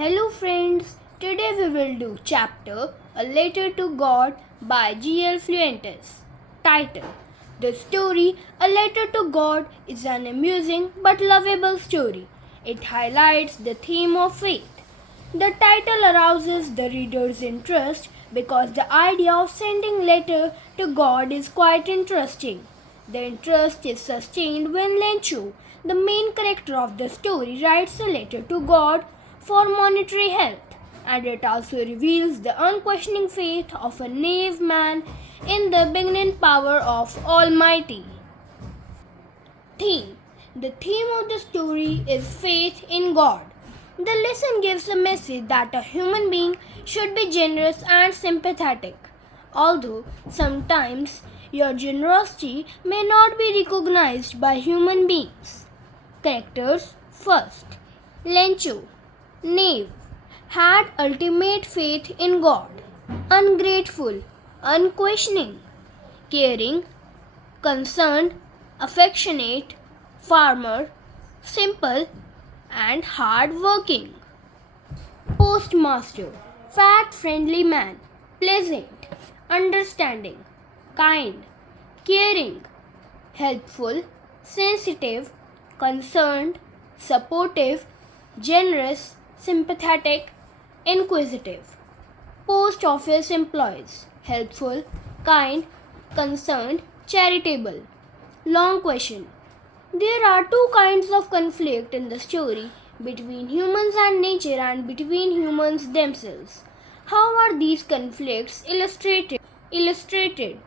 Hello friends, today we will do chapter A Letter to God by G.L. Fuentes. Title: The story A Letter to God is an amusing but lovable story. It highlights the theme of faith. The title arouses the reader's interest because the idea of sending letter to God is quite interesting. The interest is sustained when Lencho, the main character of the story, writes a letter to God for monetary help, and it also reveals the unquestioning faith of a naive man in the beginning power of Almighty. Theme: The theme of the story is faith in God. The lesson gives a message that a human being should be generous and sympathetic. Although sometimes your generosity may not be recognized by human beings. Characters: First, Lencho, knave, had ultimate faith in God. Ungrateful, unquestioning, caring, concerned, affectionate, farmer, simple, and hard-working. Postmaster, fat friendly man, pleasant, understanding, kind, caring, helpful, sensitive, concerned, supportive, generous, sympathetic, inquisitive. Post office employees: helpful, kind, concerned, charitable. Long question. There are two kinds of conflict in the story: between humans and nature and between humans themselves. How are these conflicts illustrated?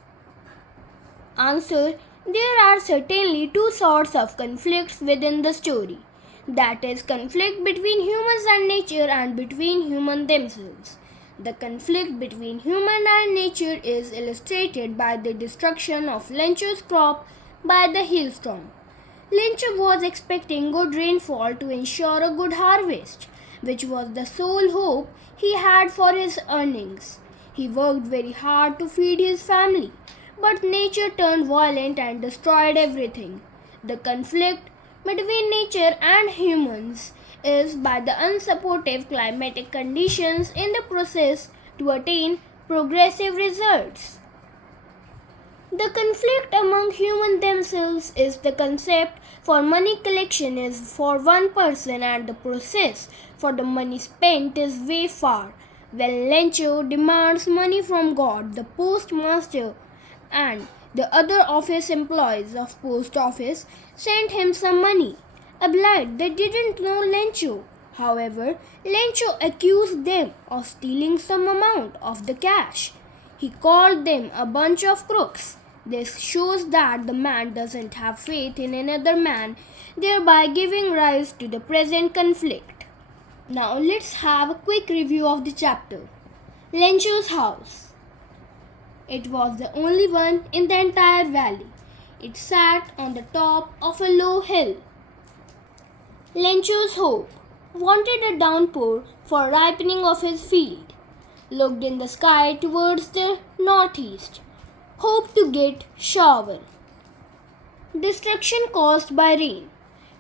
Answer: There are certainly two sorts of conflicts within the story. That is, conflict between humans and nature and between humans themselves. The conflict between human and nature is illustrated by the destruction of Lencho's crop by the hailstorm. Lencho was expecting good rainfall to ensure a good harvest, which was the sole hope he had for his earnings. He worked very hard to feed his family, but nature turned violent and destroyed everything. The conflict between nature and humans is by the unsupportive climatic conditions in the process to attain progressive results. The conflict among humans themselves is the concept for money collection is for one person and the process for the money spent is way far. When Lencho demands money from God, the postmaster and the other office employees of post office sent him some money. Obliged, they didn't know Lencho. However, Lencho accused them of stealing some amount of the cash. He called them a bunch of crooks. This shows that the man doesn't have faith in another man, thereby giving rise to the present conflict. Now let's have a quick review of the chapter. Lencho's house. It was the only one in the entire valley. It sat on the top of a low hill. Lencho's hope wanted a downpour for ripening of his field. Looked in the sky towards the northeast. Hoped to get shower. Destruction caused by rain.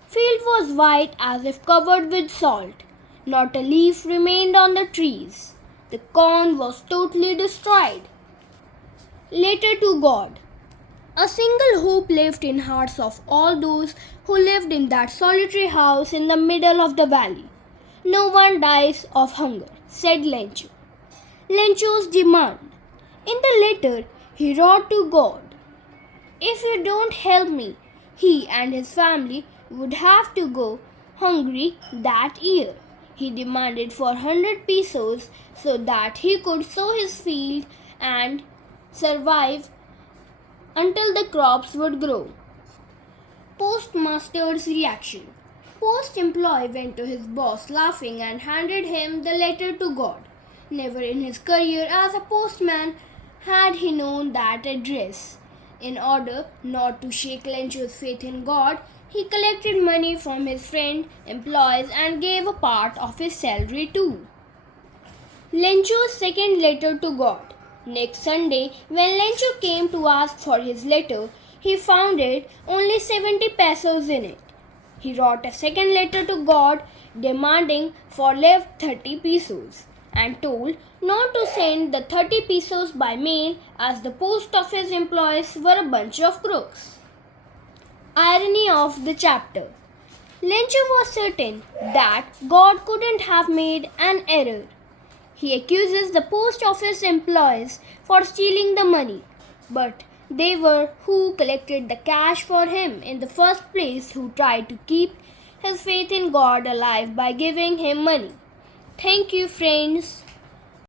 Field was white as if covered with salt. Not a leaf remained on the trees. The corn was totally destroyed. Letter to God. A single hope lived in hearts of all those who lived in that solitary house in the middle of the valley. No one dies of hunger, said Lencho. Lencho's demand. In the letter, he wrote to God, if you don't help me, he and his family would have to go hungry that year. He demanded for 100 pesos so that he could sow his field and survive until the crops would grow. Postmaster's reaction. Post employee went to his boss laughing and handed him the letter to God. Never in his career as a postman had he known that address. In order not to shake Lencho's faith in God, he collected money from his friend, employees, and gave a part of his salary too. Lencho's second letter to God. Next Sunday, when Lencho came to ask for his letter, he found it only 70 pesos in it. He wrote a second letter to God demanding for left 30 pesos and told not to send the 30 pesos by mail as the post office employees were a bunch of crooks. Irony of the chapter. Lencho was certain that God couldn't have made an error. He accuses the post office employees for stealing the money, but they were who collected the cash for him in the first place, who tried to keep his faith in God alive by giving him money. Thank you, friends.